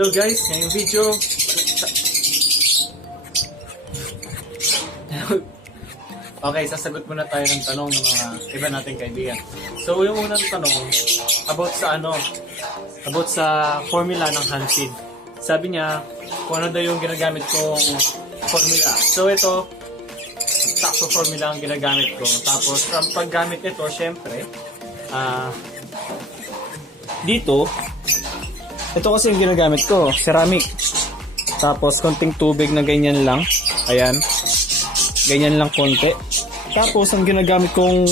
Hello guys, ngayong video okay, sasagot muna tayo ng tanong ng mga iba nating kaibigan. So yung unang tanong about sa formula ng Hanfid. Sabi niya kung ano daw yung ginagamit kong formula. So ito, sakto formula ang ginagamit ko. Tapos ang paggamit nito, syempre dito, ito kasi yung ginagamit ko, ceramic. Tapos konting tubig na ganyan lang. Ayan. Ganyan lang konti. Tapos ang ginagamit kong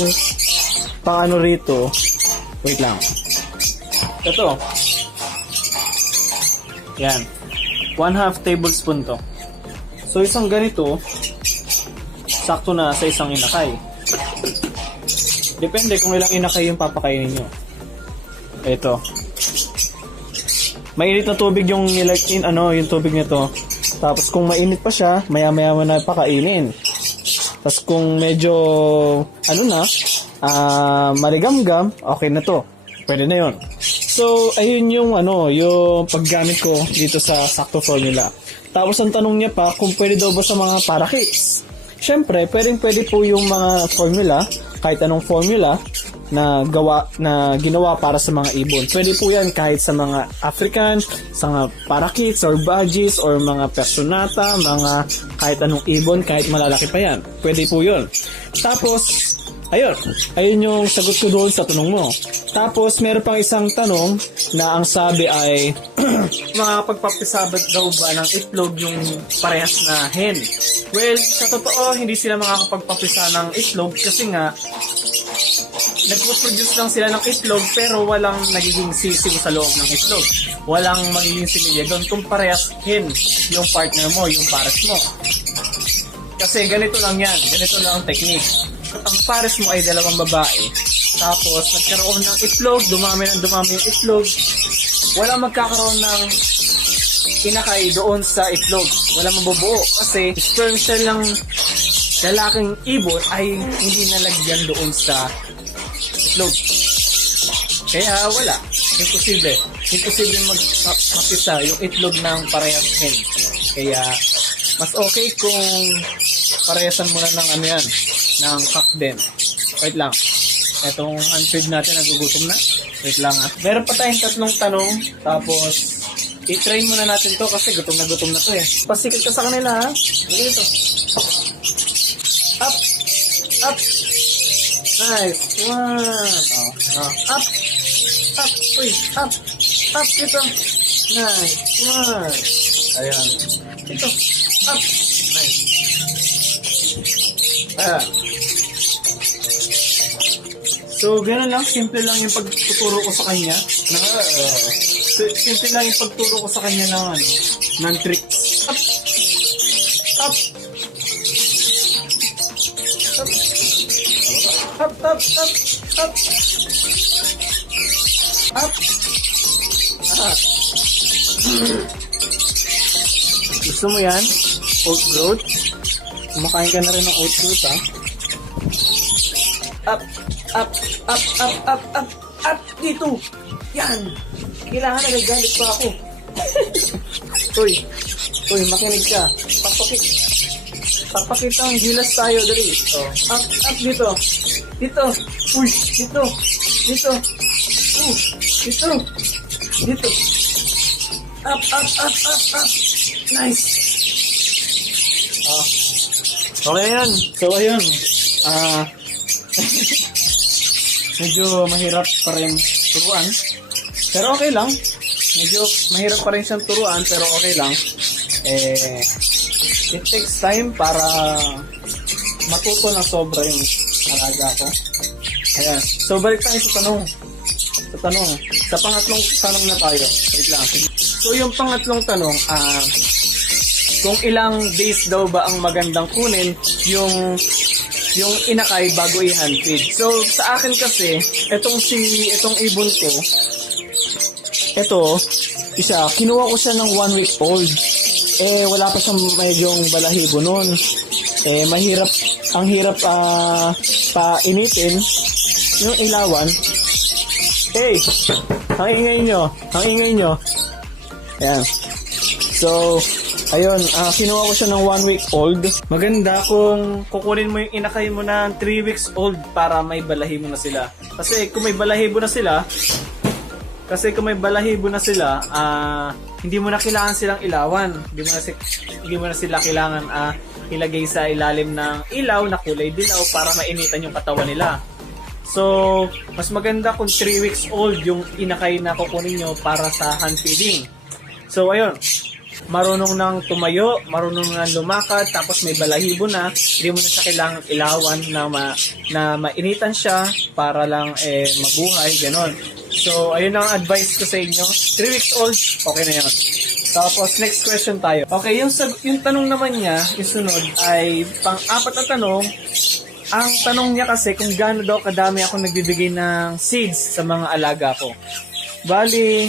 paano rito, wait lang. Ito. Yan. 1/2 tablespoon to. So isang ganito, sakto na sa isang inakay. Depende kung ilang inakay yung papakainin nyo. Ito. Mainit na tubig yung yung tubig nito. Tapos kung mainit pa siya, maya-maya mo na pakainin. Tapos kung medyo maligamgam, okay na to. Pwede na 'yon. So, ayun yung yung paggamit ko dito sa sakto formula. Tapos ang tanong niya pa kung pwede daw ba sa mga parakeets. Syempre, pwede po yung mga formula, kahit anong formula na ginawa para sa mga ibon. Pwede po yan kahit sa mga African, sa mga parakeets or budgies or mga personata, mga kahit anong ibon, kahit malalaki pa yan. Pwede po yun. Tapos, ayun yung sagot ko doon sa tanong mo. Tapos, meron pang isang tanong na ang sabi ay makakapagpapisabot daw ba ng itlog yung parehas na hen? Well, sa totoo, hindi sila makakapagpapisa ng itlog kasi nga nagpo-produce lang sila ng itlog pero walang nagiging sisiw sa loob ng itlog. Walang magiging similya doon kung parehas hen yung partner mo, yung pares mo. Kasi ganito lang yan, ganito lang ang technique. Ang pares mo ay dalawang babae, tapos nagkaroon ng itlog, dumami yung itlog, walang magkakaroon ng inakay doon sa itlog. Walang mabubuo kasi sperm cell ng lalaking ibon ay hindi nalagyan doon sa itlog. Kaya wala. Imposible magpapisa yung itlog ng parehas hen. Kaya mas okay kung parehasan mo na ng ng cock din. Wait lang. Etong Hanfid natin nagugutom na. Wait lang ha. Meron pa tayong tatlong tanong. Tapos i-train muna natin to kasi gutom na to eh. Pasikit ka sa kanila ha. Dito. Up. Nice. One. Up. Uy. Up. Dito. Nice. One. Ayan. Dito. Up. Nice. Ayan. So, gano'n lang. Simple lang yung pagtuturo ko sa kanya. Simple lang yung pagturo ko sa kanya ng tricks. Up. Gusto mo yan? Oat growth? Kumakain ka na rin ng oat growth ha? Up dito! Yan! Kailangan nagagalit pa ako. Uy, makinig ka. Papakita ang gilas tayo dali. Up dito. Dito. Uy, dito. Dito. Dito. Up. Nice. Okay yan. So, ayun. Medyo mahirap pa rin turuan. Pero okay lang. Medyo mahirap pa rin siyang turuan, pero okay lang. It takes time para matuto na sobra yung alaga ko. Ayan. So, balik tayo sa tanong. Sa pangatlong tanong na tayo. Wait lang. So, yung pangatlong tanong, kung ilang days daw ba ang magandang kunin yung inakay bago i-Hanfid. So, sa akin kasi, itong ibon ko, kinuha ko siya ng 1 week old. Wala pa siyang medyong balahibo nun. Ang hirap painitin yung ilawan. Ang ingay nyo. Ayan. So, ayun, kinuha ko siya ng 1 week old. Maganda kung kukunin mo yung inakay mo ng 3 weeks old para may balahibo na sila. Kasi kung may balahibo na sila, hindi mo na kailangan silang ilawan. Hindi mo na sila kailangan ilagay sa ilalim ng ilaw na kulay dilaw para mainitan yung katawan nila. So, mas maganda kung 3 weeks old yung inakay na kukunin nyo para sa hand feeding. So, ayun. Marunong nang tumayo, marunong nang lumakad, tapos may balahibo na, hindi mo na siya kailangang ilawan na mainitan siya para lang mabuhay, ganon. So, ayun ang advice ko sa inyo. 3 weeks old, okay na yun. Tapos, next question tayo. Okay, yung tanong naman niya, yung sunod, ay pang-apat na tanong. Ang tanong niya kasi kung gaano daw kadami ako nagbibigay ng seeds sa mga alaga ko. Bali,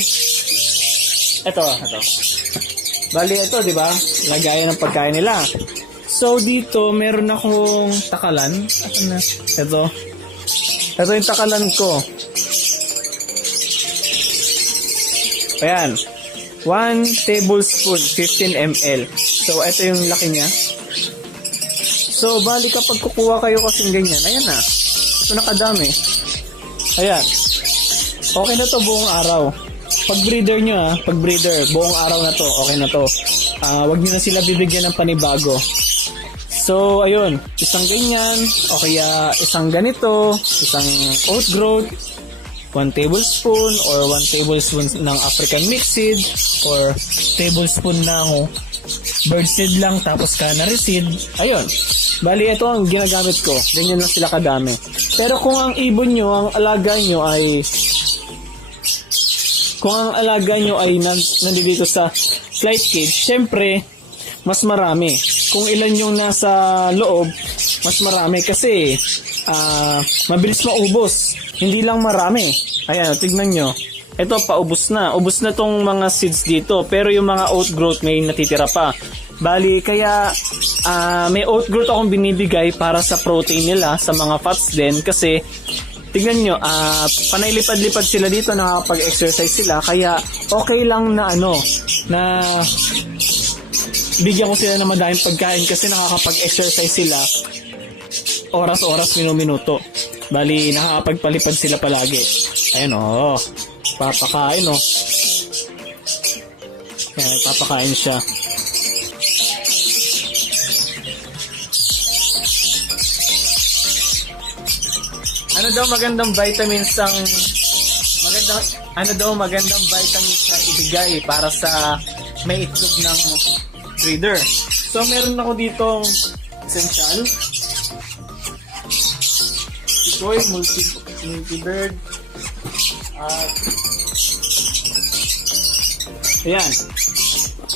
ito, di ba? Lagayan ng pagkain nila. So, dito, meron akong takalan. Ito yung takalan ko. Ayan. 1 tablespoon, 15 ml. So, ito yung laki niya. So, bali kapag kukuha kayo kasing ganyan, ayan na. Ito nakadami. Ayan. Okay na to buong araw. Pag breeder nyo buong araw na to, okay na to. Wag nyo na sila bibigyan ng panibago. So, ayun, isang ganyan, o kaya isang ganito, isang oat growth, 1 tablespoon or 1 tablespoon ng African mixed seed or tablespoon ng bird seed lang tapos canary seed. Ayun. Bali, ito ang ginagamit ko. Ganyan lang sila kadami. Pero kung ang ibon nyo, ang alaga nyo ay nandito sa flight cage, syempre, mas marami. Kung ilan yung nasa loob, mas marami kasi mabilis maubos. Hindi lang marami. Ayan, tignan nyo. Ito, paubos na. Ubos na tong mga seeds dito. Pero yung mga oat growth may natitira pa. Bali, kaya may oat growth akong binibigay para sa protein nila, sa mga fats din. Kasi tignan nyo, panailipad-lipad sila dito, nakakapag-exercise sila, kaya okay lang na na bigyan ko sila ng madaming pagkain kasi nakakapag-exercise sila oras-oras, minuto. Bali, nakakapagpalipad sila palagi. Ayun, papakain, Ayan, papakain siya. Ano daw magandang vitamins na ibigay para sa may itlog ng breeder? So, meron ako ditong essential, Pikoy, multi-bird, at ayan.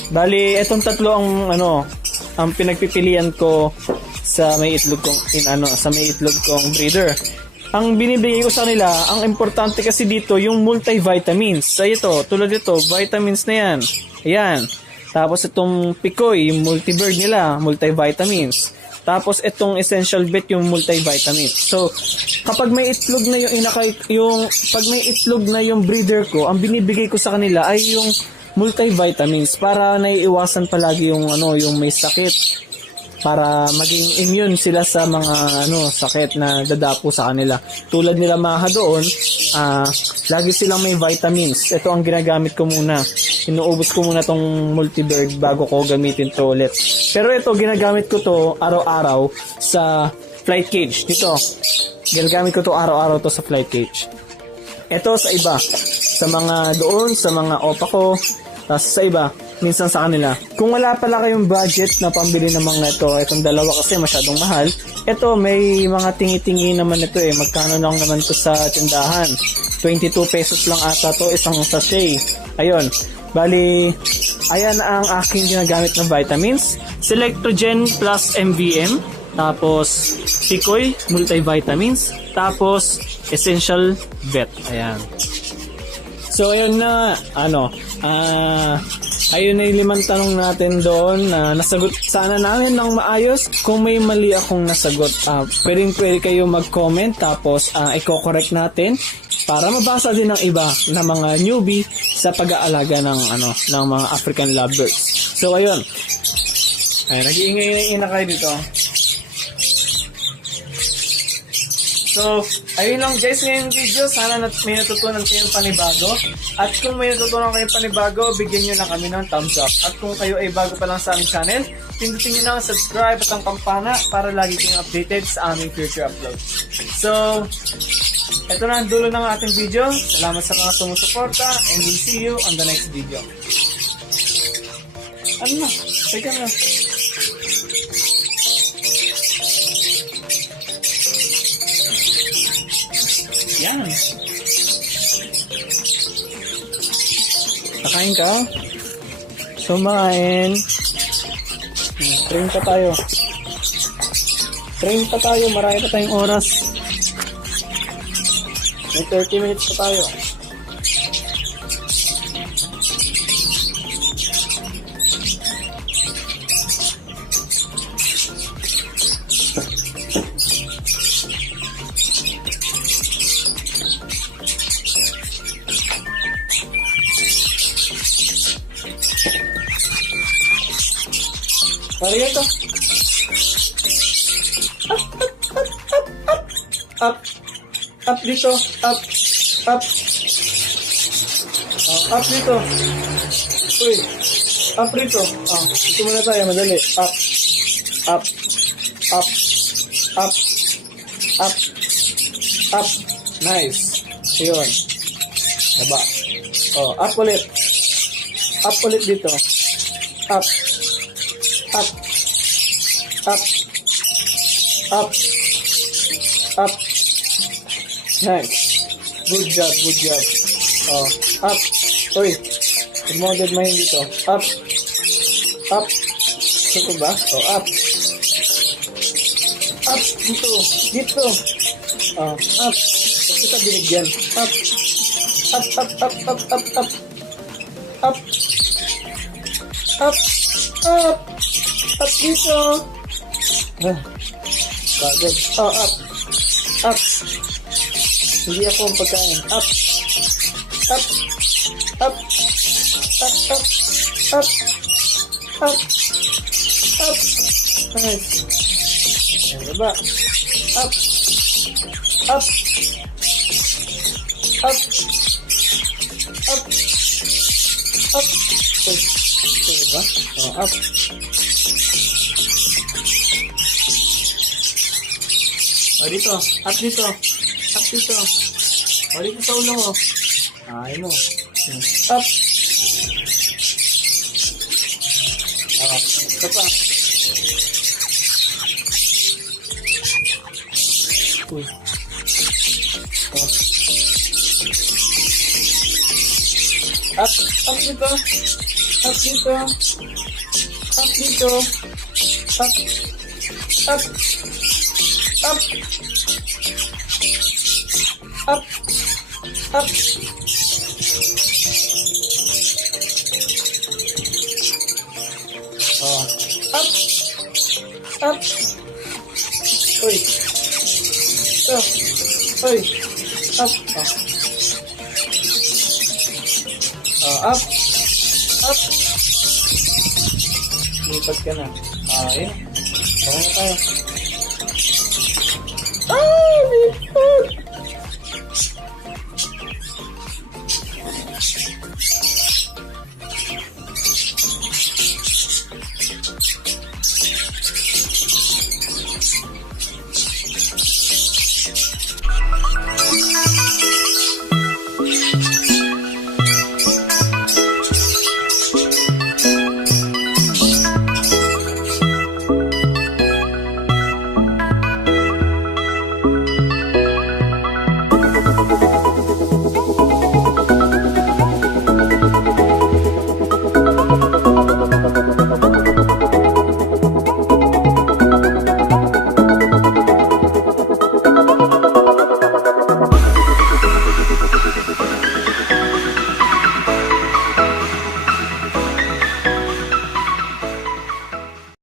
Bali, etong tatlo ang pinagpipilian ko sa may itlog kong breeder. Ang binibigay ko sa kanila, ang importante kasi dito, yung multivitamins. So ito, tulad ito, vitamins na yan. Ayan. Tapos itong Pikoy, yung multibird nila, multivitamins. Tapos itong essential bet, yung multivitamins. So, kapag may itlog na pag may itlog na yung breeder ko, ang binibigay ko sa kanila ay yung multivitamins para naiiwasan palagi yung may sakit. Para maging immune sila sa mga sakit na dadapo sa kanila. Tulad nila Maha doon, lagi silang may vitamins. Ito ang ginagamit ko muna. Inuubos ko muna tong multibird bago ko gamitin to ulit. Pero ito, ginagamit ko to araw-araw sa flight cage. Dito, ginagamit ko to araw-araw to sa flight cage. Ito sa iba. Sa mga doon, sa mga opa ko, tapos sa iba, minsan sa kanila. Kung wala pala kayong budget na pambili ng mga itong dalawa kasi masyadong mahal, ito may mga tingi-tingi naman ito Magkano lang naman ito sa tindahan? 22 pesos lang ata to, isang sachet. Ayun. Bali, ayan ang aking ginagamit ng vitamins. Selectrogen plus MVM. Tapos, Pikoy, multivitamins. Tapos, Essential Vet. Ayan. So, ayun na, Ayun na yung 5 tanong natin doon na nasagot sana namin ng maayos. Kung may mali akong nasagot, pwede kayo mag-comment tapos i-correct natin para mabasa din ng iba na mga newbie sa pag-aalaga ng ng mga African lovebirds. So ayun. Ay, nag-iingay na kayo dito. So, ayun lang guys ngayong video. Sana may natutunan kayong panibago. At kung may natutunan kayong panibago, bigyan nyo na kami ng thumbs up. At kung kayo ay bago pa lang sa aming channel, pindutin nyo na ang subscribe at ang kampana para lagi kayong updated sa aming future uploads. So, ito na ang dulo ng ating video. Salamat sa mga sumusuporta and we'll see you on the next video. Ano na? Teka na. Yan. Kakain ka? Sumain. Train pa tayo. Marami pa tayong oras. May 30 minutes pa tayo. Pari ito. Up dito. Up. Up dito. Uy. Up dito. Dito muna tayo. Madali. Up. Nice. Ayun. Baba. Up ulit. Up ulit dito. Up. Nice. Good job. Up. Uy. Tumoded mo yun dito. Up. Ito ba? Up. Dito. Up. Ba't kita binigyan? Up. Up dito. Kagad. Up. Hindi ako ang pagkain. Up. Nice. Ayan, baba. Up. Ito ba? Up. Dito. Up dito. Dito sa ulo mo. Ay mo. Up. Ito pa. Uy. Up dito. Up. Uy. Up. Up. Lipat ka na. Ayun. Tama na tayo. Lipat!